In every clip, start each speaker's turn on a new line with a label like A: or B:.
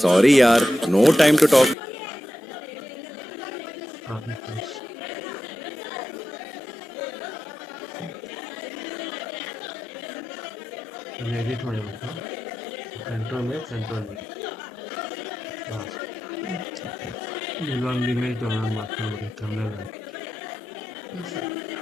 A: Sorry यार no time to talk
B: edit होने में कंट्रोल में। कंट्रोल में हाँ ये लॉन्ग डिमेंट होना मात्र कैमरा ください。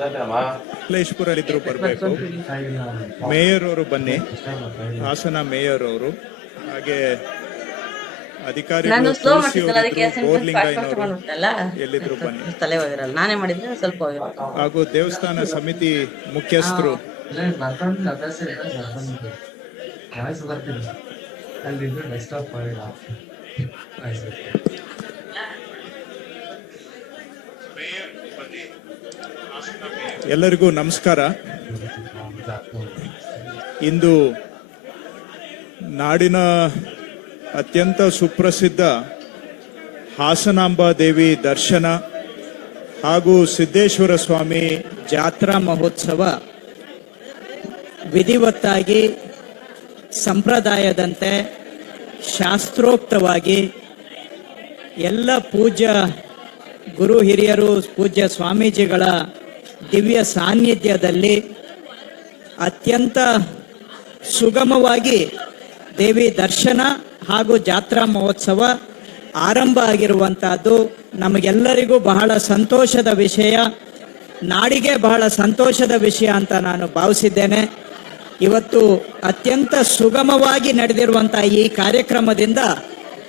C: ಕಮಲೇಶ್ಪುರಲ್ಲಿದ್ರು ಬರಬೇಕು ಮೇಯರ್ ಅವರು ಬನ್ನಿ ಹಾಸನ ಮೇಯರ್ ಅವರು ಹಾಗೆ
D: ನಾನು ಸ್ಲೋ ಮಾಡ್ತಿದ್ದಲ್ಲ ಅದಕ್ಕೆ
C: ಎಲ್ಲಿದ್ರು ಬನ್ನಿ.
D: ತಲೆ ಹೋಗಿರಲ್ಲ ನಾನೇ ಮಾಡಿದ್ರೆ ಸ್ವಲ್ಪ ಹೋಗಿರಲ್ಲ.
C: ಹಾಗೂ ದೇವಸ್ಥಾನ ಸಮಿತಿ ಮುಖ್ಯಸ್ಥರು.
B: ಡೆಸ್ಕ್ಟಾಪ್ ಮಾಡಿಲ್ಲ.
C: ಎಲ್ಲರಿಗೂ ನಮಸ್ಕಾರ. ಇಂದು ನಾಡಿನ ಅತ್ಯಂತ ಸುಪ್ರಸಿದ್ಧ ಹಾಸನಾಂಬ ದೇವಿ ದರ್ಶನ ಹಾಗೂ ಸಿದ್ದೇಶ್ವರ ಸ್ವಾಮಿ
E: ಜಾತ್ರಾ ಮಹೋತ್ಸವ ವಿಧಿವತ್ತಾಗಿ ಸಂಪ್ರದಾಯದಂತೆ ಶಾಸ್ತ್ರೋಕ್ತವಾಗಿ ಎಲ್ಲ ಪೂಜ್ಯ ಗುರು ಹಿರಿಯರು, ಪೂಜ್ಯ ಸ್ವಾಮೀಜಿಗಳ ದಿವ್ಯ ಸಾನ್ನಿಧ್ಯದಲ್ಲಿ ಅತ್ಯಂತ ಸುಗಮವಾಗಿ ದೇವಿ ದರ್ಶನ ಹಾಗೂ ಜಾತ್ರಾ ಮಹೋತ್ಸವ ಆರಂಭ ಆಗಿರುವಂತಹದ್ದು. ನಮಗೆಲ್ಲರಿಗೂ ಬಹಳ ಸಂತೋಷದ ವಿಷಯ. ನಾಡಿಗೆ ಬಹಳ ಸಂತೋಷದ ವಿಷಯ ಅಂತ ನಾನು ಭಾವಿಸಿದ್ದೇನೆ. ಇವತ್ತು ಅತ್ಯಂತ ಸುಗಮವಾಗಿ ನಡೆದಿರುವಂಥ ಈ ಕಾರ್ಯಕ್ರಮದಿಂದ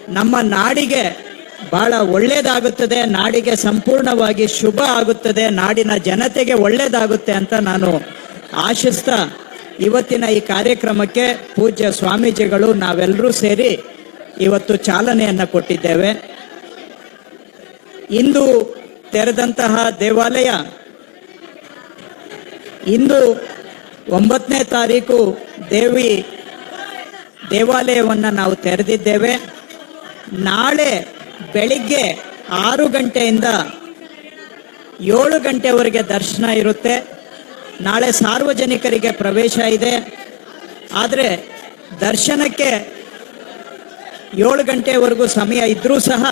E: ನಮ್ಮ ನಾಡಿಗೆ ಬಹಳ ಒಳ್ಳೇದಾಗುತ್ತದೆ, ನಾಡಿಗೆ ಸಂಪೂರ್ಣವಾಗಿ ಶುಭ ಆಗುತ್ತದೆ, ನಾಡಿನ ಜನತೆಗೆ ಒಳ್ಳೇದಾಗುತ್ತೆ ಅಂತ ನಾನು ಆಶಿಸ್ತಾ. ಇವತ್ತಿನ ಈ ಕಾರ್ಯಕ್ರಮಕ್ಕೆ ಪೂಜ್ಯ ಸ್ವಾಮೀಜಿಗಳು, ನಾವೆಲ್ಲರೂ ಸೇರಿ ಇವತ್ತು ಚಾಲನೆಯನ್ನು ಕೊಟ್ಟಿದ್ದೇವೆ. ಇಂದು ತೆರೆದಂತಹ ದೇವಾಲಯ, ಇಂದು ಒಂಬತ್ತನೇ ತಾರೀಕು ದೇವಿ ದೇವಾಲಯವನ್ನು ನಾವು ತೆರೆದಿದ್ದೇವೆ. ನಾಳೆ ಬೆಳಿಗ್ಗೆ ಆರು ಗಂಟೆಯಿಂದ ಏಳು ಗಂಟೆವರೆಗೆ ದರ್ಶನ ಇರುತ್ತೆ. ನಾಳೆ ಸಾರ್ವಜನಿಕರಿಗೆ ಪ್ರವೇಶ ಇದೆ. ಆದರೆ ದರ್ಶನಕ್ಕೆ ಏಳು ಗಂಟೆವರೆಗೂ ಸಮಯ ಇದ್ದರೂ ಸಹ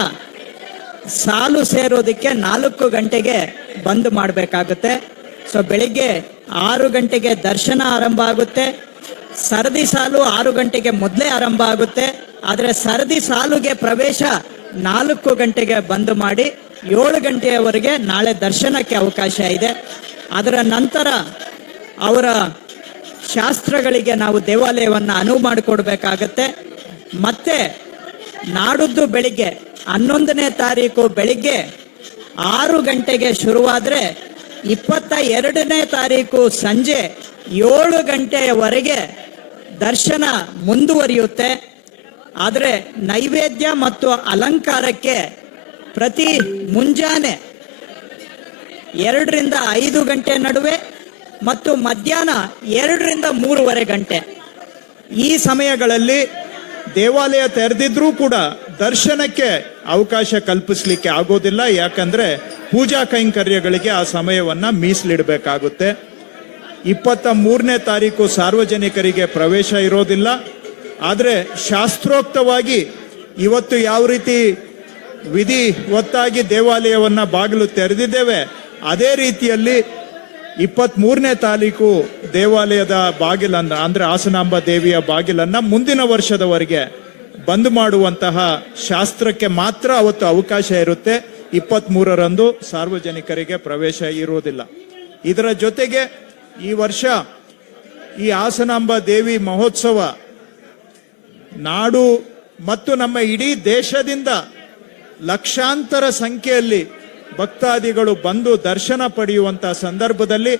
E: ಸಾಲು ಸೇರೋದಕ್ಕೆ ನಾಲ್ಕು ಗಂಟೆಗೆ ಬಂದ್ ಮಾಡಬೇಕಾಗುತ್ತೆ. ಸೊ ಬೆಳಿಗ್ಗೆ ಆರು ಗಂಟೆಗೆ ದರ್ಶನ ಆರಂಭ ಆಗುತ್ತೆ. ಸರದಿ ಸಾಲು ಆರು ಗಂಟೆಗೆ ಮೊದಲೇ ಆರಂಭ ಆಗುತ್ತೆ. ಆದರೆ ಸರದಿ ಸಾಲುಗೆ ಪ್ರವೇಶ ನಾಲ್ಕು ಗಂಟೆಗೆ ಬಂದ್ ಮಾಡಿ ಏಳು ಗಂಟೆಯವರೆಗೆ ನಾಳೆ ದರ್ಶನಕ್ಕೆ ಅವಕಾಶ ಇದೆ. ಅದರ ನಂತರ ಅವರ ಶಾಸ್ತ್ರಗಳಿಗೆ ನಾವು ದೇವಾಲಯವನ್ನು ಅನುವು ಮಾಡಿಕೊಡ್ಬೇಕಾಗತ್ತೆ. ಮತ್ತೆ ನಾಡಿದ್ದು ಬೆಳಿಗ್ಗೆ ಹನ್ನೊಂದನೇ ತಾರೀಕು ಬೆಳಿಗ್ಗೆ ಆರು ಗಂಟೆಗೆ ಶುರುವಾದರೆ ಇಪ್ಪತ್ತ ಎರಡನೇ ತಾರೀಕು ಸಂಜೆ ಏಳು ಗಂಟೆಯವರೆಗೆ ದರ್ಶನ ಮುಂದುವರಿಯುತ್ತೆ. ಆದರೆ ನೈವೇದ್ಯ ಮತ್ತು ಅಲಂಕಾರಕ್ಕೆ ಪ್ರತಿ ಮುಂಜಾನೆ ಎರಡರಿಂದ ಐದು ಗಂಟೆ ನಡುವೆ ಮತ್ತು ಮಧ್ಯಾಹ್ನ ಎರಡರಿಂದ ಮೂರುವರೆ ಗಂಟೆ.
C: ಈ ಸಮಯಗಳಲ್ಲಿ ದೇವಾಲಯ ತೆರೆದಿದ್ರೂ ಕೂಡ ದರ್ಶನಕ್ಕೆ ಅವಕಾಶ ಕಲ್ಪಿಸ್ಲಿಕ್ಕೆ ಆಗೋದಿಲ್ಲ. ಯಾಕಂದ್ರೆ ಪೂಜಾ ಕೈಂಕರ್ಯಗಳಿಗೆ ಆ ಸಮಯವನ್ನ ಮೀಸಲಿಡಬೇಕಾಗುತ್ತೆ. ಇಪ್ಪತ್ತ ಮೂರನೇ ತಾರೀಕು ಸಾರ್ವಜನಿಕರಿಗೆ ಪ್ರವೇಶ ಇರೋದಿಲ್ಲ. ಆದರೆ ಶಾಸ್ತ್ರೋಕ್ತವಾಗಿ ಇವತ್ತು ಯಾವ ರೀತಿ ವಿಧಿ ಒತ್ತಾಗಿ ದೇವಾಲಯವನ್ನು ಬಾಗಿಲು ತೆರೆದಿದ್ದೇವೆ, ಅದೇ ರೀತಿಯಲ್ಲಿ ಇಪ್ಪತ್ತ್ ಮೂರನೇ ತಾರೀಕು ದೇವಾಲಯದ ಬಾಗಿಲನ್ನು, ಅಂದರೆ ಹಾಸನಾಂಬ ದೇವಿಯ ಬಾಗಿಲನ್ನು ಮುಂದಿನ ವರ್ಷದವರೆಗೆ ಬಂದ್ ಮಾಡುವಂತಹ ಶಾಸ್ತ್ರಕ್ಕೆ ಮಾತ್ರ ಅವತ್ತು ಅವಕಾಶ ಇರುತ್ತೆ. ಇಪ್ಪತ್ತ್ ಮೂರರಂದು ಸಾರ್ವಜನಿಕರಿಗೆ ಪ್ರವೇಶ ಇರುವುದಿಲ್ಲ. ಇದರ ಜೊತೆಗೆ ಈ ವರ್ಷ ಈ ಹಾಸನಾಂಬ ದೇವಿ ಮಹೋತ್ಸವ ನಾಡು ಮತ್ತು ನಮ್ಮ ಇಡೀ ದೇಶದಿಂದ ಲಕ್ಷಾಂತರ ಸಂಖ್ಯೆಯಲ್ಲಿ ಭಕ್ತಾದಿಗಳು ಬಂದು ದರ್ಶನ ಪಡೆಯುವಂತ ಸಂದರ್ಭದಲ್ಲಿ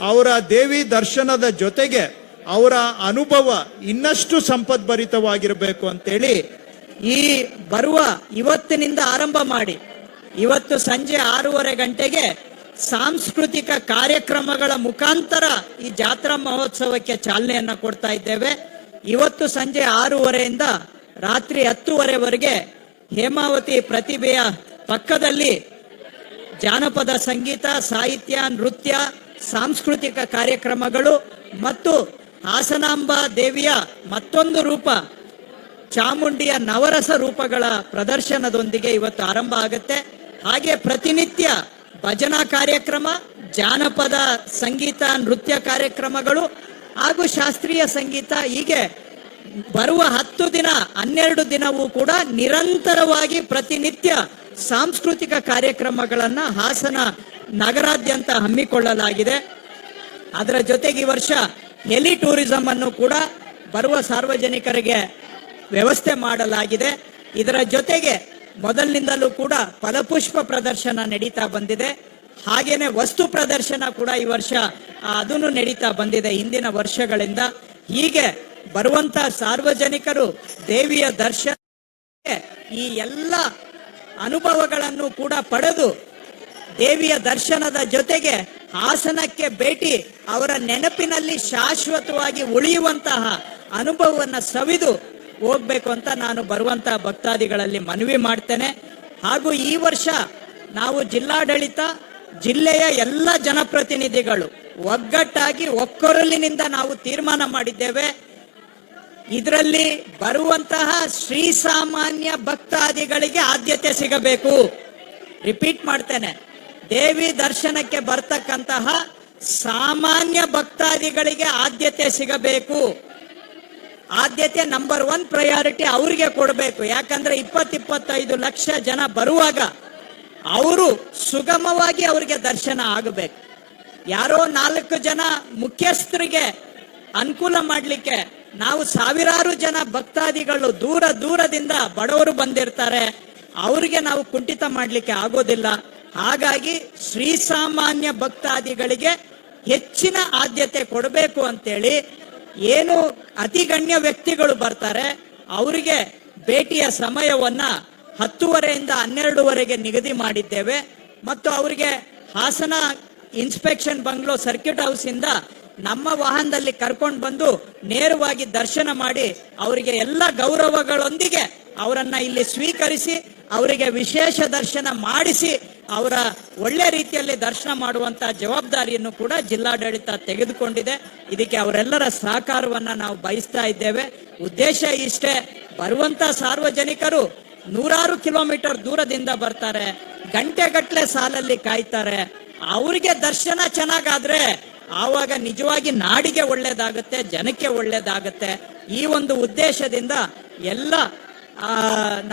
C: ಅವರ ದೇವಿ ದರ್ಶನದ ಜೊತೆಗೆ ಅವರ ಅನುಭವ ಇನ್ನಷ್ಟು ಸಂಪದ್ಭರಿತವಾಗಿರಬೇಕು ಅಂತೇಳಿ
E: ಈ ಬರುವ ಇವತ್ತಿನಿಂದ ಆರಂಭ ಮಾಡಿ. ಇವತ್ತು ಸಂಜೆ ಆರೂವರೆ ಗಂಟೆಗೆ ಸಾಂಸ್ಕೃತಿಕ ಕಾರ್ಯಕ್ರಮಗಳ ಮುಖಾಂತರ ಈ ಜಾತ್ರಾ ಮಹೋತ್ಸವಕ್ಕೆ ಚಾಲನೆಯನ್ನ ಕೊಡ್ತಾ ಇದ್ದೇವೆ. ಇವತ್ತು ಸಂಜೆ ಆರೂವರೆಯಿಂದ ರಾತ್ರಿ ಹತ್ತುವರೆವರೆಗೆ ಹೇಮಾವತಿ ಪ್ರತಿಭೆಯ ಪಕ್ಕದಲ್ಲಿ ಜಾನಪದ ಸಂಗೀತ, ಸಾಹಿತ್ಯ, ನೃತ್ಯ, ಸಾಂಸ್ಕೃತಿಕ ಕಾರ್ಯಕ್ರಮಗಳು ಮತ್ತು ಹಾಸನಾಂಬ ದೇವಿಯ ಮತ್ತೊಂದು ರೂಪ, ಚಾಮುಂಡಿಯ ನವರಸ ರೂಪಗಳ ಪ್ರದರ್ಶನದೊಂದಿಗೆ ಇವತ್ತು ಆರಂಭ ಆಗುತ್ತೆ. ಹಾಗೆ ಪ್ರತಿನಿತ್ಯ ಭಜನಾ ಕಾರ್ಯಕ್ರಮ, ಜಾನಪದ ಸಂಗೀತ, ನೃತ್ಯ ಕಾರ್ಯಕ್ರಮಗಳು ಹಾಗೂ ಶಾಸ್ತ್ರೀಯ ಸಂಗೀತ ಹೀಗೆ ಬರುವ ಹತ್ತು ದಿನ, ಹನ್ನೆರಡು ದಿನವೂ ಕೂಡ ನಿರಂತರವಾಗಿ ಪ್ರತಿನಿತ್ಯ ಸಾಂಸ್ಕೃತಿಕ ಕಾರ್ಯಕ್ರಮಗಳನ್ನ ಹಾಸನ ನಗರಾದ್ಯಂತ ಹಮ್ಮಿಕೊಳ್ಳಲಾಗಿದೆ. ಅದರ ಜೊತೆಗೆ ಈ ವರ್ಷ ಎಲಿ ಟೂರಿಸಂ ಅನ್ನು ಕೂಡ ಬರುವ ಸಾರ್ವಜನಿಕರಿಗೆ ವ್ಯವಸ್ಥೆ ಮಾಡಲಾಗಿದೆ. ಇದರ ಜೊತೆಗೆ ಮೊದಲಿನಿಂದಲೂ ಕೂಡ ಫಲಪುಷ್ಪ ಪ್ರದರ್ಶನ ನಡೀತಾ ಬಂದಿದೆ. ಹಾಗೇನೆ ವಸ್ತು ಪ್ರದರ್ಶನ ಕೂಡ ಈ ವರ್ಷ ಅದನ್ನು ನಡೀತಾ ಬಂದಿದೆ ಹಿಂದಿನ ವರ್ಷಗಳಿಂದ. ಹೀಗೆ ಬರುವಂತ ಸಾರ್ವಜನಿಕರು ದೇವಿಯ ದರ್ಶನ ಈ ಎಲ್ಲ ಅನುಭವಗಳನ್ನು ಕೂಡ ಪಡೆದು ದೇವಿಯ ದರ್ಶನದ ಜೊತೆಗೆ ಹಾಸನಕ್ಕೆ ಭೇಟಿ, ಅವರ ನೆನಪಿನಲ್ಲಿ ಶಾಶ್ವತವಾಗಿ ಉಳಿಯುವಂತಹ ಅನುಭವವನ್ನು ಸವಿದು ಹೋಗ್ಬೇಕು ಅಂತ ನಾನು ಬರುವಂತಹ ಭಕ್ತಾದಿಗಳಲ್ಲಿ ಮನವಿ ಮಾಡ್ತೇನೆ. ಹಾಗೂ ಈ ವರ್ಷ ನಾವು ಜಿಲ್ಲಾಡಳಿತ ಜಿಲ್ಲೆಯ ಎಲ್ಲ ಜನಪ್ರತಿನಿಧಿಗಳು ಒಗ್ಗಟ್ಟಾಗಿ ಒಕ್ಕೊರಲಿನಿಂದ ನಾವು ತೀರ್ಮಾನ ಮಾಡಿದ್ದೇವೆ. ಇದರಲ್ಲಿ ಬರುವಂತಹ ಶ್ರೀ ಸಾಮಾನ್ಯ ಭಕ್ತಾದಿಗಳಿಗೆ ಆದ್ಯತೆ ಸಿಗಬೇಕು. ರಿಪೀಟ್ ಮಾಡ್ತೇನೆ. ದೇವಿ ದರ್ಶನಕ್ಕೆ ಬರ್ತಕ್ಕಂತಹ ಸಾಮಾನ್ಯ ಭಕ್ತಾದಿಗಳಿಗೆ ಆದ್ಯತೆ ಸಿಗಬೇಕು. ಆದ್ಯತೆ ನಂಬರ್ ಒನ್ ಪ್ರಯಾರಿಟಿ ಅವರಿಗೆ ಕೊಡಬೇಕು. ಯಾಕಂದ್ರೆ ಇಪ್ಪತ್ತಿಪ್ಪತ್ತೈದು ಲಕ್ಷ ಜನ ಬರುವಾಗ ಅವರು ಸುಗಮವಾಗಿ ಅವರಿಗೆ ದರ್ಶನ ಆಗಬೇಕು. ಯಾರೋ ನಾಲ್ಕು ಜನ ಮುಖ್ಯಸ್ಥರಿಗೆ ಅನುಕೂಲ ಮಾಡಲಿಕ್ಕೆ ನಾವು ಸಾವಿರಾರು ಜನ ಭಕ್ತಾದಿಗಳು ದೂರ ದೂರದಿಂದ ಬಡವರು ಬಂದಿರ್ತಾರೆ. ಅವರಿಗೆ ನಾವು ಕುಂಠಿತ ಮಾಡಲಿಕ್ಕೆ ಆಗೋದಿಲ್ಲ. ಹಾಗಾಗಿ ಶ್ರೀ ಸಾಮಾನ್ಯ ಭಕ್ತಾದಿಗಳಿಗೆ ಹೆಚ್ಚಿನ ಆದ್ಯತೆ ಕೊಡಬೇಕು ಅಂತೇಳಿ ಏನು ಅತಿಗಣ್ಯ ವ್ಯಕ್ತಿಗಳು ಬರ್ತಾರೆ, ಅವರಿಗೆ ಭೇಟಿಯ ಸಮಯವನ್ನ ಹತ್ತುವರೆಯಿಂದ ಹನ್ನೆರಡುವರೆಗೆ ನಿಗದಿ ಮಾಡಿದ್ದೇವೆ. ಮತ್ತು ಅವರಿಗೆ Hassan inspection bungalow circuit house ಇಂದ ನಮ್ಮ ವಾಹನದಲ್ಲಿ ಕರ್ಕೊಂಡು ಬಂದು ನೇರವಾಗಿ ದರ್ಶನ ಮಾಡಿ ಅವರಿಗೆ ಎಲ್ಲ ಗೌರವಗಳೊಂದಿಗೆ ಅವರನ್ನ ಇಲ್ಲಿ ಸ್ವೀಕರಿಸಿ, ಅವರಿಗೆ ವಿಶೇಷ ದರ್ಶನ ಮಾಡಿಸಿ, ಅವರ ಒಳ್ಳೆ ರೀತಿಯಲ್ಲಿ ದರ್ಶನ ಮಾಡುವಂತಹ ಜವಾಬ್ದಾರಿಯನ್ನು ಕೂಡ ಜಿಲ್ಲಾಡಳಿತ ತೆಗೆದುಕೊಂಡಿದೆ. ಇದಕ್ಕೆ ಅವರೆಲ್ಲರ ಸಹಕಾರವನ್ನ ನಾವು ಬಯಸ್ತಾ ಇದ್ದೇವೆ. ಉದ್ದೇಶ ಇಷ್ಟೇ, ಬರುವಂತ ಸಾರ್ವಜನಿಕರು ನೂರಾರು ಕಿಲೋಮೀಟರ್ ದೂರದಿಂದ ಬರ್ತಾರೆ ಗಂಟೆಗಟ್ಟಲೆ ಸಾಲಲ್ಲಿ ಕಾಯ್ತಾರೆ. ಅವರಿಗೆ ದರ್ಶನ ಚೆನ್ನಾಗಾದ್ರೆ ಆವಾಗ ನಿಜವಾಗಿ ನಾಡಿಗೆ ಒಳ್ಳೇದಾಗುತ್ತೆ, ಜನಕ್ಕೆ ಒಳ್ಳೇದಾಗುತ್ತೆ. ಈ ಒಂದು ಉದ್ದೇಶದಿಂದ ಎಲ್ಲ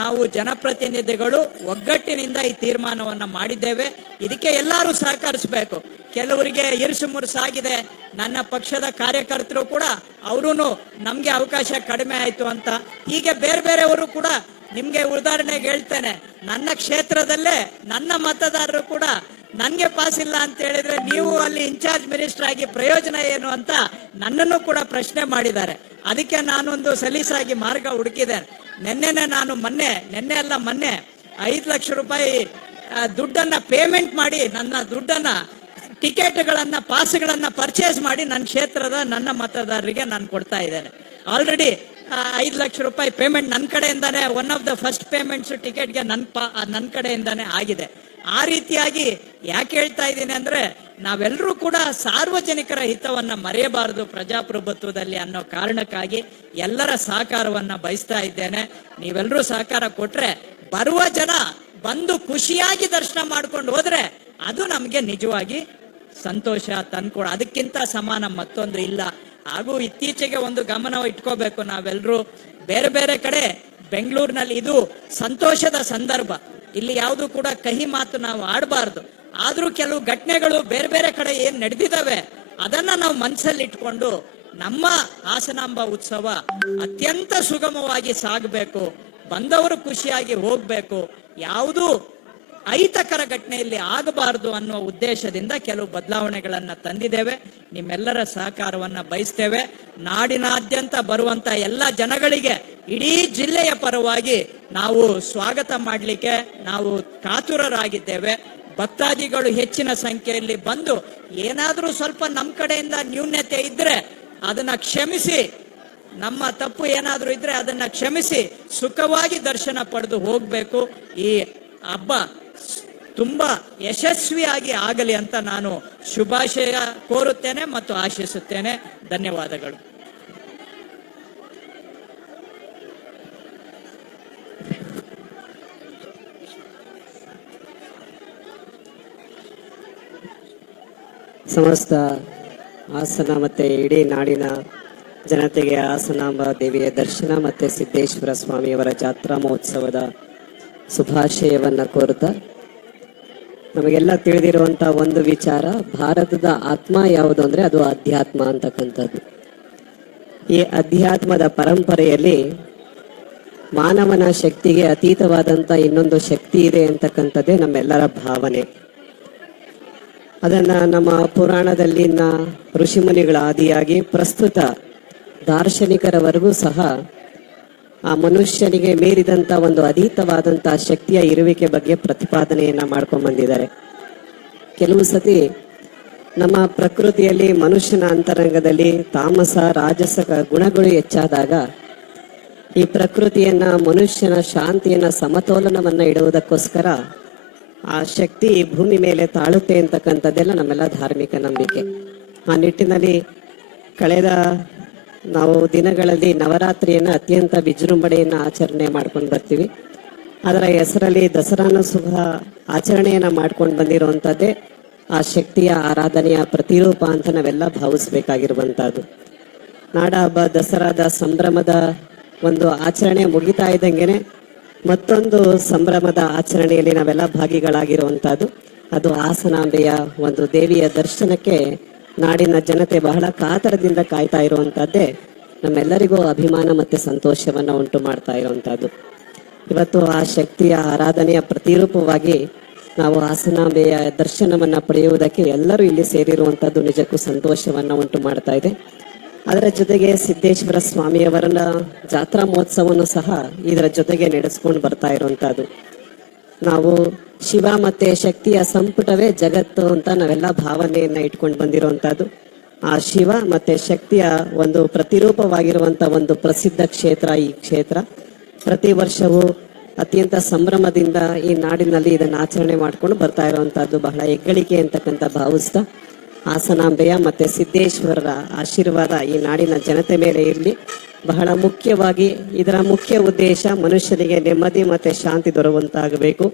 E: ನಾವು ಜನಪ್ರತಿನಿಧಿಗಳು ಒಗ್ಗಟ್ಟಿನಿಂದ ಈ ತೀರ್ಮಾನವನ್ನು ಮಾಡಿದ್ದೇವೆ. ಇದಕ್ಕೆ ಎಲ್ಲರೂ ಸಹಕರಿಸಬೇಕು. ಕೆಲವರಿಗೆ ಇರುಸು ಮುರುಸಾಗಿದೆ ನನ್ನ ಪಕ್ಷದ ಕಾರ್ಯಕರ್ತರು ಕೂಡ ಅವರು ನಮಗೆ ಅವಕಾಶ ಕಡಿಮೆ ಆಯಿತು ಅಂತ. ಹೀಗೆ ಬೇರೆ ಬೇರೆಯವರು ಕೂಡ ನಿಮ್ಗೆ ಉದಾಹರಣೆಗೆ ಹೇಳ್ತೇನೆ, ನನ್ನ ಕ್ಷೇತ್ರದಲ್ಲೇ ನನ್ನ ಮತದಾರರು ಕೂಡ ನನ್ಗೆ ಪಾಸ್ ಇಲ್ಲ ಅಂತ ಹೇಳಿದ್ರೆ ನೀವು ಅಲ್ಲಿ ಇನ್ಚಾರ್ಜ್ ಮಿನಿಸ್ಟರ್ ಆಗಿ ಪ್ರಯೋಜನ ಏನು ಅಂತ ನನ್ನನ್ನು ಕೂಡ ಪ್ರಶ್ನೆ ಮಾಡಿದ್ದಾರೆ. ಅದಕ್ಕೆ ನಾನೊಂದು ಸಲೀಸಾಗಿ ಮಾರ್ಗ ಹುಡುಕಿದೆ. ನಿನ್ನೆನೆ ನಾನು ಮೊನ್ನೆ, ನಿನ್ನೆ ಅಲ್ಲ ಮೊನ್ನೆ ಐದು ಲಕ್ಷ ರೂಪಾಯಿ ದುಡ್ಡನ್ನ ಪೇಮೆಂಟ್ ಮಾಡಿ ನನ್ನ ದುಡ್ಡನ್ನ, ಟಿಕೆಟ್ಗಳನ್ನ ಪಾಸ್ಗಳನ್ನ ಪರ್ಚೇಸ್ ಮಾಡಿ ನನ್ನ ಕ್ಷೇತ್ರದ ನನ್ನ ಮತದಾರರಿಗೆ ನಾನು ಕೊಡ್ತಾ ಇದ್ದೇನೆ. ಆಲ್ರೆಡಿ ಐದು ಲಕ್ಷ ರೂಪಾಯಿ ಪೇಮೆಂಟ್ ನನ್ನ ಕಡೆಯಿಂದಾನೆ one of the first payments ಟಿಕೆಟ್ಗೆ ನನ್ನ ಪಾ ನನ್ನ ಕಡೆಯಿಂದಾನೆ ಆಗಿದೆ. ಆ ರೀತಿಯಾಗಿ ಯಾಕೆ ಹೇಳ್ತಾ ಇದ್ದೀನಿ ಅಂದ್ರೆ ನಾವೆಲ್ಲರೂ ಕೂಡ ಸಾರ್ವಜನಿಕರ ಹಿತವನ್ನ ಮರೆಯಬಾರದು ಪ್ರಜಾಪ್ರಭುತ್ವದಲ್ಲಿ ಅನ್ನೋ ಕಾರಣಕ್ಕಾಗಿ ಎಲ್ಲರ ಸಹಕಾರವನ್ನ ಬಯಸ್ತಾ ಇದ್ದೇನೆ. ನೀವೆಲ್ಲರೂ ಸಹಕಾರ ಕೊಟ್ರೆ, ಬರುವ ಜನ ಬಂದು ಖುಷಿಯಾಗಿ ದರ್ಶನ ಮಾಡ್ಕೊಂಡು ಹೋದ್ರೆ, ಅದು ನಮಗೆ ನಿಜವಾಗಿ ಸಂತೋಷ ತಂದ್ಕೊಡ. ಅದಕ್ಕಿಂತ ಸಮಾನ ಮತ್ತೊಂದು ಇಲ್ಲ. ಹಾಗೂ ಇತ್ತೀಚೆಗೆ ಒಂದು ಗಮನ ಇಟ್ಕೋಬೇಕು ನಾವೆಲ್ಲರೂ ಬೇರೆ ಬೇರೆ ಕಡೆ ಬೆಂಗಳೂರಿನಲ್ಲಿ ಇದು ಸಂತೋಷದ ಸಂದರ್ಭ. ಇಲ್ಲಿ ಯಾವುದು ಕೂಡ ಕಹಿ ಮಾತು ನಾವು ಆಡಬಾರ್ದು. ಆದ್ರೂ ಕೆಲವು ಘಟನೆಗಳು ಬೇರೆ ಬೇರೆ ಕಡೆ ಏನ್ ನಡೆದಿದ್ದಾವೆ, ಅದನ್ನ ನಾವು ಮನಸ್ಸಲ್ಲಿ ಇಟ್ಕೊಂಡು ನಮ್ಮ ಹಾಸನಾಂಬ ಉತ್ಸವ ಅತ್ಯಂತ ಸುಗಮವಾಗಿ ಸಾಗಬೇಕು, ಬಂದವರು ಖುಷಿಯಾಗಿ ಹೋಗ್ಬೇಕು, ಯಾವುದು ಅಹಿತಕರ ಘಟನೆಯಲ್ಲಿ ಆಗಬಾರದು ಅನ್ನುವ ಉದ್ದೇಶದಿಂದ ಕೆಲವು ಬದಲಾವಣೆಗಳನ್ನು ತಂದಿದ್ದೇವೆ. ನಿಮ್ಮೆಲ್ಲರ ಸಹಕಾರವನ್ನು ಬಯಸ್ತೇವೆ. ನಾಡಿನಾದ್ಯಂತ ಬರುವಂತ ಎಲ್ಲ ಜನಗಳಿಗೆ ಇಡೀ ಜಿಲ್ಲೆಯ ಪರವಾಗಿ ನಾವು ಸ್ವಾಗತ ಮಾಡಲಿಕ್ಕೆ ನಾವು ಕಾತುರರಾಗಿದ್ದೇವೆ. ಭಕ್ತಾದಿಗಳು ಹೆಚ್ಚಿನ ಸಂಖ್ಯೆಯಲ್ಲಿ ಬಂದು ಏನಾದರೂ ಸ್ವಲ್ಪ ನಮ್ಮ ಕಡೆಯಿಂದ ನ್ಯೂನ್ಯತೆ ಇದ್ರೆ ಅದನ್ನ ಕ್ಷಮಿಸಿ, ನಮ್ಮ ತಪ್ಪು ಏನಾದರೂ ಇದ್ರೆ ಅದನ್ನ ಕ್ಷಮಿಸಿ ಸುಖವಾಗಿ ದರ್ಶನ ಪಡೆದು ಹೋಗಬೇಕು. ಈ ಹಬ್ಬ ತುಂಬಾ ಯಶಸ್ವಿಯಾಗಿ ಆಗಲಿ ಅಂತ ನಾನು ಶುಭಾಶಯ ಕೋರುತ್ತೇನೆ ಮತ್ತು ಆಶಿಸುತ್ತೇನೆ. ಧನ್ಯವಾದಗಳು.
F: ಸಮಸ್ತ ಹಾಸನ ಮತ್ತೆ ಇಡೀ ನಾಡಿನ ಜನತೆಗೆ ಹಾಸನಾಂಬ ದೇವಿಯ ದರ್ಶನ ಮತ್ತೆ ಸಿದ್ದೇಶ್ವರ ಸ್ವಾಮಿಯವರ ಜಾತ್ರಾ ಮಹೋತ್ಸವದ ಶುಭಾಶಯವನ್ನ ಕೋರುತ್ತಾ ನಮಗೆಲ್ಲ ತಿಳಿದಿರುವಂತ ಒಂದು ವಿಚಾರ, ಭಾರತದ ಆತ್ಮ ಯಾವುದು ಅಂದ್ರೆ ಅದು ಅಧ್ಯಾತ್ಮ ಅಂತಕ್ಕಂಥದ್ದು. ಈ ಅಧ್ಯಾತ್ಮದ ಪರಂಪರೆಯಲ್ಲಿ ಮಾನವನ ಶಕ್ತಿಗೆ ಅತೀತವಾದಂಥ ಇನ್ನೊಂದು ಶಕ್ತಿ ಇದೆ ಅಂತಕ್ಕಂಥದ್ದೇ ನಮ್ಮೆಲ್ಲರ ಭಾವನೆ. ಅದನ್ನ ನಮ್ಮ ಪುರಾಣದಲ್ಲಿನ ಋಷಿಮುನಿಗಳ ಆದಿಯಾಗಿ ಪ್ರಸ್ತುತ ದಾರ್ಶನಿಕರವರೆಗೂ ಸಹ ಆ ಮನುಷ್ಯನಿಗೆ ಮೀರಿದಂತ ಒಂದು ಅತೀತವಾದಂತ ಶಕ್ತಿಯ ಇರುವಿಕೆ ಬಗ್ಗೆ ಪ್ರತಿಪಾದನೆಯನ್ನ ಮಾಡ್ಕೊಂಡ್ ಬಂದಿದ್ದಾರೆ. ಕೆಲವು ಸತಿ ನಮ್ಮ ಪ್ರಕೃತಿಯಲ್ಲಿ ಮನುಷ್ಯನ ಅಂತರಂಗದಲ್ಲಿ ತಾಮಸ ರಾಜಸ ಗುಣಗಳು ಹೆಚ್ಚಾದಾಗ ಈ ಪ್ರಕೃತಿಯನ್ನ, ಮನುಷ್ಯನ ಶಾಂತಿಯನ್ನ, ಸಮತೋಲನವನ್ನ ಇಡುವುದಕ್ಕೋಸ್ಕರ ಆ ಶಕ್ತಿ ಭೂಮಿ ಮೇಲೆ ತಾಳುತ್ತೆ ಅಂತಕ್ಕಂಥದ್ದೆಲ್ಲ ನಮ್ಮೆಲ್ಲ ಧಾರ್ಮಿಕ ನಂಬಿಕೆ. ಆ ನಿಟ್ಟಿನಲ್ಲಿ ಕಳೆದ ನಾವು ದಿನಗಳಲ್ಲಿ ನವರಾತ್ರಿಯನ್ನು ಅತ್ಯಂತ ವಿಜೃಂಭಣೆಯನ್ನು ಆಚರಣೆ ಮಾಡ್ಕೊಂಡು ಬರ್ತೀವಿ. ಅದರ ಹೆಸರಲ್ಲಿ ದಸರಾನ ಶುಭ ಆಚರಣೆಯನ್ನು ಮಾಡ್ಕೊಂಡು ಬಂದಿರುವಂಥದ್ದೇ ಆ ಶಕ್ತಿಯ ಆರಾಧನೆಯ ಪ್ರತಿರೂಪ ಅಂತ ನಾವೆಲ್ಲ ಭಾವಿಸ್ಬೇಕಾಗಿರುವಂಥದ್ದು ನಾಡ ಹಬ್ಬ, ದಸರಾದ ಸಂಭ್ರಮದ ಒಂದು ಆಚರಣೆ ಮುಗಿತಾ ಇದ್ದಂಗೆನೆ ಮತ್ತೊಂದು ಸಂಭ್ರಮದ ಆಚರಣೆಯಲ್ಲಿ ನಾವೆಲ್ಲ ಭಾಗಿಗಳಾಗಿರುವಂಥದ್ದು ಅದು ಹಾಸನಾಂಬೆಯ ಒಂದು ದೇವಿಯ ದರ್ಶನಕ್ಕೆ ನಾಡಿನ ಜನತೆ ಬಹಳ ಕಾತರದಿಂದ ಕಾಯ್ತಾ ಇರುವಂತಹದ್ದೇ ನಮ್ಮೆಲ್ಲರಿಗೂ ಅಭಿಮಾನ ಮತ್ತೆ ಸಂತೋಷವನ್ನ ಉಂಟು ಮಾಡ್ತಾ ಇರುವಂತಹದ್ದು. ಇವತ್ತು ಆ ಶಕ್ತಿಯ ಆರಾಧನೆಯ ಪ್ರತಿರೂಪವಾಗಿ ನಾವು ಹಾಸನಾಂಬೆಯ ದರ್ಶನವನ್ನ ಪಡೆಯುವುದಕ್ಕೆ ಎಲ್ಲರೂ ಇಲ್ಲಿ ಸೇರಿರುವಂತಹದ್ದು ನಿಜಕ್ಕೂ ಸಂತೋಷವನ್ನ ಉಂಟು ಮಾಡ್ತಾ ಇದೆ. ಅದರ ಜೊತೆಗೆ ಸಿದ್ದೇಶ್ವರ ಸ್ವಾಮಿಯವರನ್ನ ಜಾತ್ರಾ ಮಹೋತ್ಸವವನ್ನು ಸಹ ಇದರ ಜೊತೆಗೆ ನಡೆಸ್ಕೊಂಡು ಬರ್ತಾ ಇರುವಂತಹದ್ದು. ನಾವು ಶಿವ ಮತ್ತೆ ಶಕ್ತಿಯ ಸಂಪುಟವೇ ಜಗತ್ತು ಅಂತ ನಾವೆಲ್ಲ ಭಾವನೆಯನ್ನ ಇಟ್ಕೊಂಡು ಬಂದಿರುವಂತಹದ್ದು ಆ ಶಿವ ಮತ್ತೆ ಶಕ್ತಿಯ ಒಂದು ಪ್ರತಿರೂಪವಾಗಿರುವಂತ ಒಂದು ಪ್ರಸಿದ್ಧ ಕ್ಷೇತ್ರ ಈ ಕ್ಷೇತ್ರ. ಪ್ರತಿ ವರ್ಷವೂ ಅತ್ಯಂತ ಸಂಭ್ರಮದಿಂದ ಈ ನಾಡಿನಲ್ಲಿ ಇದನ್ನು ಆಚರಣೆ ಮಾಡ್ಕೊಂಡು ಬರ್ತಾ ಇರುವಂತಹದ್ದು ಬಹಳ ಹೆಗ್ಗಳಿಕೆ ಅಂತಕ್ಕಂಥ ಭಾವಿಸ್ತಾ. ಹಾಸನಾಂಬೆಯ ಮತ್ತೆ ಸಿದ್ದೇಶ್ವರರ ಆಶೀರ್ವಾದ ಈ ನಾಡಿನ ಜನತೆ ಮೇಲೆ ಇರಲಿ. ಬಹಳ ಮುಖ್ಯವಾಗಿ ಇದರ ಮುಖ್ಯ ಉದ್ದೇಶ ಮನುಷ್ಯನಿಗೆ ನೆಮ್ಮದಿ ಮತ್ತು ಶಾಂತಿ ದೊರೆಯುವಂತಾಗಬೇಕು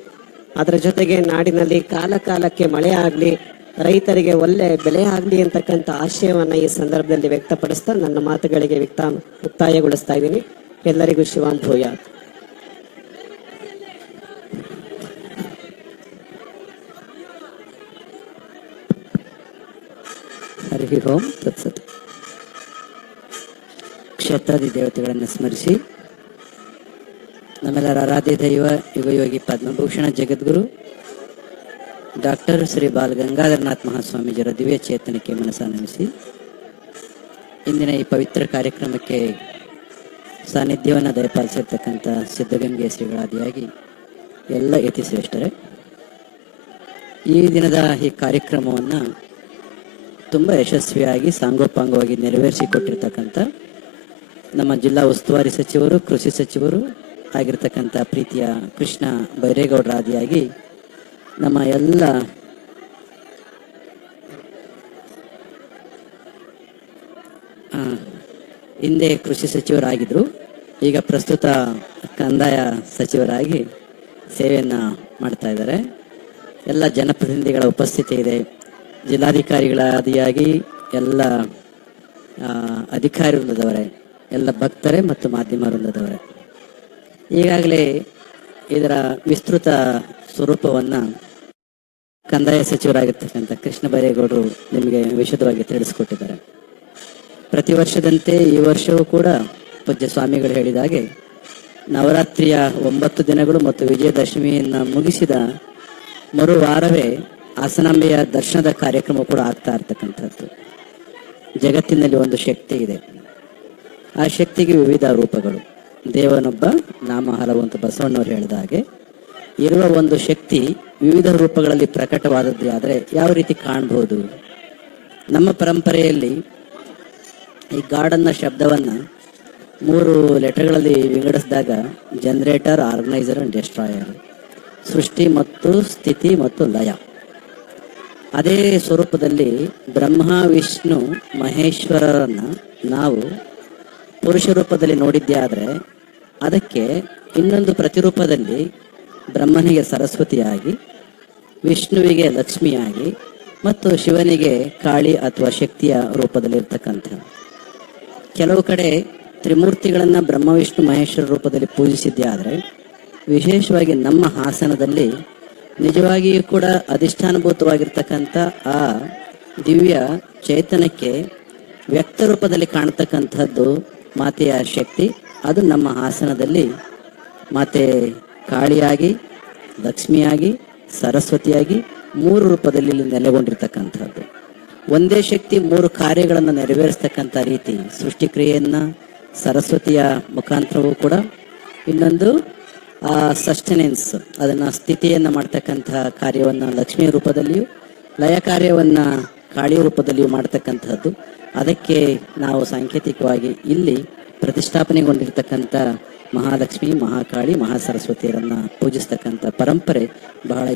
F: ಅದರ ಜೊತೆಗೆ ನಾಡಿನಲ್ಲಿ ಕಾಲ ಕಾಲಕ್ಕೆ ಮಳೆ ಆಗಲಿ, ರೈತರಿಗೆ ಒಳ್ಳೆ ಬೆಲೆ ಆಗಲಿ ಅಂತಕ್ಕಂಥ ಆಶಯವನ್ನು ಈ ಸಂದರ್ಭದಲ್ಲಿ ವ್ಯಕ್ತಪಡಿಸ್ತಾ ನನ್ನ ಮಾತುಗಳಿಗೆ ವ್ಯಕ್ತ ಮುಕ್ತಾಯಗೊಳಿಸ್ತಾ ಇದ್ದೀನಿ. ಎಲ್ಲರಿಗೂ ಶಿವಾಂ ಭೂಯ
G: ಹರಿ ಓಂ, ತತ್ಸತ್. ಕ್ಷೇತ್ರಾದಿ ದೇವತೆಗಳನ್ನು ಸ್ಮರಿಸಿ. ನಮ್ಮೆಲ್ಲರ ಆರಾಧ್ಯ ದೈವ, ಯುಗಯೋಗಿ ಪದ್ಮಭೂಷಣ, ಜಗದ್ಗುರು, ಡಾಕ್ಟರ್ ಶ್ರೀ ಬಾಲ ಗಂಗಾಧರನಾಥ್ ಮಹಾಸ್ವಾಮೀಜಿಯವರ ದಿವ್ಯ ಚೇತನಕ್ಕೆ ಮನಸ್ಸನ್ನಿಸಿ ಇಂದಿನ ಈ ಪವಿತ್ರ ಕಾರ್ಯಕ್ರಮಕ್ಕೆ ಸಾನ್ನಿಧ್ಯವನ್ನು ದಯಪಾಲಿಸಿರ್ತಕ್ಕಂಥ ಸಿದ್ಧಗಂಗೆ ಶ್ರೀಗಳಾದಿಯಾಗಿ ಎಲ್ಲ ಯತಿಶ್ರೇಷ್ಠರೇ ಈ ದಿನದ ಈ ಕಾರ್ಯಕ್ರಮವನ್ನು ತುಂಬ ಯಶಸ್ವಿಯಾಗಿ, ಸಾಂಗೋಪಾಂಗವಾಗಿ ನೆರವೇರಿಸಿಕೊಟ್ಟಿರ್ತಕ್ಕಂಥ ನಮ್ಮ ಜಿಲ್ಲಾ ಉಸ್ತುವಾರಿ ಸಚಿವರು, ಕೃಷಿ ಸಚಿವರು ಆಗಿರ್ತಕ್ಕಂಥ ಪ್ರೀತಿಯ ಕೃಷ್ಣ ಬೈರೇಗೌಡರ ಆದಿಯಾಗಿ ನಮ್ಮ ಎಲ್ಲ ಹಿಂದೆ ಕೃಷಿ ಸಚಿವರಾಗಿದ್ದರು ಈಗ ಪ್ರಸ್ತುತ ಕಂದಾಯ ಸಚಿವರಾಗಿ ಸೇವೆಯನ್ನು ಮಾಡ್ತಾ ಇದ್ದಾರೆ. ಎಲ್ಲ ಜನಪ್ರತಿನಿಧಿಗಳ ಉಪಸ್ಥಿತಿ ಇದೆ. ಜಿಲ್ಲಾಧಿಕಾರಿಗಳ ಆದಿಯಾಗಿ ಎಲ್ಲ ಅಧಿಕಾರಿಗಳಿದ್ದವರೇ ಎಲ್ಲ ಭಕ್ತರೇ ಮತ್ತು ಮಾಧ್ಯಮ ವೃಂದದವರೇ. ಈಗಾಗಲೇ ಇದರ ವಿಸ್ತೃತ ಸ್ವರೂಪವನ್ನು ಕಂದಾಯ ಸಚಿವರಾಗಿರ್ತಕ್ಕಂಥ ಕೃಷ್ಣ ಬೈರೇಗೌಡರು ನಿಮಗೆ ವಿಶದವಾಗಿ ತಿಳಿಸ್ಕೊಟ್ಟಿದ್ದಾರೆ. ಪ್ರತಿ ವರ್ಷದಂತೆ ಈ ವರ್ಷವೂ ಕೂಡ ಪೂಜ್ಯ ಸ್ವಾಮಿಗಳು ಹೇಳಿದ ಹಾಗೆ ನವರಾತ್ರಿಯ ಒಂಬತ್ತು ದಿನಗಳು ಮತ್ತು ವಿಜಯದಶಮಿಯನ್ನು ಮುಗಿಸಿದ ಮರು ವಾರವೇ ಹಾಸನಾಂಬೆಯ ದರ್ಶನದ ಕಾರ್ಯಕ್ರಮ ಕೂಡ ಆಗ್ತಾ ಇರ್ತಕ್ಕಂಥದ್ದು. ಜಗತ್ತಿನಲ್ಲಿ ಒಂದು ಶಕ್ತಿ ಇದೆ. ಆ ಶಕ್ತಿಗೆ ವಿವಿಧ ರೂಪಗಳು. ದೇವನೊಬ್ಬ ನಾಮ ಹಲವು ಅಂತ ಬಸವಣ್ಣವರು ಹೇಳಿದ ಹಾಗೆ. ಇರುವ ಒಂದು ಶಕ್ತಿ ವಿವಿಧ ರೂಪಗಳಲ್ಲಿ ಪ್ರಕಟವಾದದ್ದು ಆದರೆ ಯಾವ ರೀತಿ ಕಾಣಬಹುದು ನಮ್ಮ ಪರಂಪರೆಯಲ್ಲಿ ಈ ಗಾರ್ಡನ್ನ ಶಬ್ದವನ್ನು ಮೂರು ಲೆಟರ್ಗಳಲ್ಲಿ ವಿಂಗಡಿಸಿದಾಗ ಜನರೇಟರ್, ಆರ್ಗನೈಸರ್ ಅಂಡ್ ಡೆಸ್ಟ್ರಾಯರ್. ಸೃಷ್ಟಿ ಮತ್ತು ಸ್ಥಿತಿ ಮತ್ತು ಲಯ. ಅದೇ ಸ್ವರೂಪದಲ್ಲಿ ಬ್ರಹ್ಮ, ವಿಷ್ಣು, ಮಹೇಶ್ವರರನ್ನು ನಾವು ಪುರುಷ ರೂಪದಲ್ಲಿ ನೋಡಿದ್ದೇ ಆದರೆ ಅದಕ್ಕೆ ಇನ್ನೊಂದು ಪ್ರತಿರೂಪದಲ್ಲಿ ಬ್ರಹ್ಮನಿಗೆ ಸರಸ್ವತಿಯಾಗಿ, ವಿಷ್ಣುವಿಗೆ ಲಕ್ಷ್ಮಿಯಾಗಿ ಮತ್ತು ಶಿವನಿಗೆ ಕಾಳಿ ಅಥವಾ ಶಕ್ತಿಯ ರೂಪದಲ್ಲಿ ಇರ್ತಕ್ಕಂಥ ಕೆಲವು ಕಡೆ ತ್ರಿಮೂರ್ತಿಗಳನ್ನು ಬ್ರಹ್ಮ, ವಿಷ್ಣು, ಮಹೇಶ್ವರ ರೂಪದಲ್ಲಿ ಪೂಜಿಸಿದ್ದೇ ಆದರೆ ವಿಶೇಷವಾಗಿ ನಮ್ಮ ಹಾಸನದಲ್ಲಿ ನಿಜವಾಗಿಯೂ ಕೂಡ ಅಧಿಷ್ಠಾನುಭೂತವಾಗಿರ್ತಕ್ಕಂಥ ಆ ದಿವ್ಯ ಚೈತನ್ಯಕ್ಕೆ ವ್ಯಕ್ತ ರೂಪದಲ್ಲಿ ಕಾಣ್ತಕ್ಕಂಥದ್ದು ಮಾತೆಯ ಶಕ್ತಿ, ಅದು ನಮ್ಮ ಹಾಸನದಲ್ಲಿ ಮಾತೆ ಕಾಳಿಯಾಗಿ, ಲಕ್ಷ್ಮಿಯಾಗಿ, ಸರಸ್ವತಿಯಾಗಿ ಮೂರು ರೂಪದಲ್ಲಿ ಇಲ್ಲಿ ನೆಲೆಗೊಂಡಿರ್ತಕ್ಕಂಥದ್ದು. ಒಂದೇ ಶಕ್ತಿ, ಮೂರು ಕಾರ್ಯಗಳನ್ನು ನೆರವೇರಿಸ್ತಕ್ಕಂಥ ರೀತಿ, ಸೃಷ್ಟಿಕ್ರಿಯೆಯನ್ನು, ಸರಸ್ವತಿಯ ಮುಖಾಂತರವೂ ಕೂಡ. ಇನ್ನೊಂದು, ಆ ಸಸ್ಟೆನೆನ್ಸ್ ಅದನ್ನ ಸ್ಥಿತಿಯನ್ನ ಮಾಡ್ತಕ್ಕಂಥ ಕಾರ್ಯವನ್ನ ಲಕ್ಷ್ಮಿಯ ರೂಪದಲ್ಲಿಯೂ ಲಯ ಕಾರ್ಯವನ್ನ ಕಾಳಿಯ ರೂಪದಲ್ಲಿಯೂ ಮಾಡ್ತಕ್ಕಂಥದ್ದು. ಅದಕ್ಕೆ ನಾವು ಸಾಂಕೇತಿಕವಾಗಿ ಇಲ್ಲಿ ಪ್ರತಿಷ್ಠಾಪನೆಗೊಂಡಿರ್ತಕ್ಕಂಥ ಮಹಾಲಕ್ಷ್ಮಿ ಮಹಾಕಾಳಿ ಮಹಾ ಸರಸ್ವತಿಯರನ್ನ ಪೂಜಿಸ್ತಕ್ಕಂಥ ಪರಂಪರೆ ಬಹಳ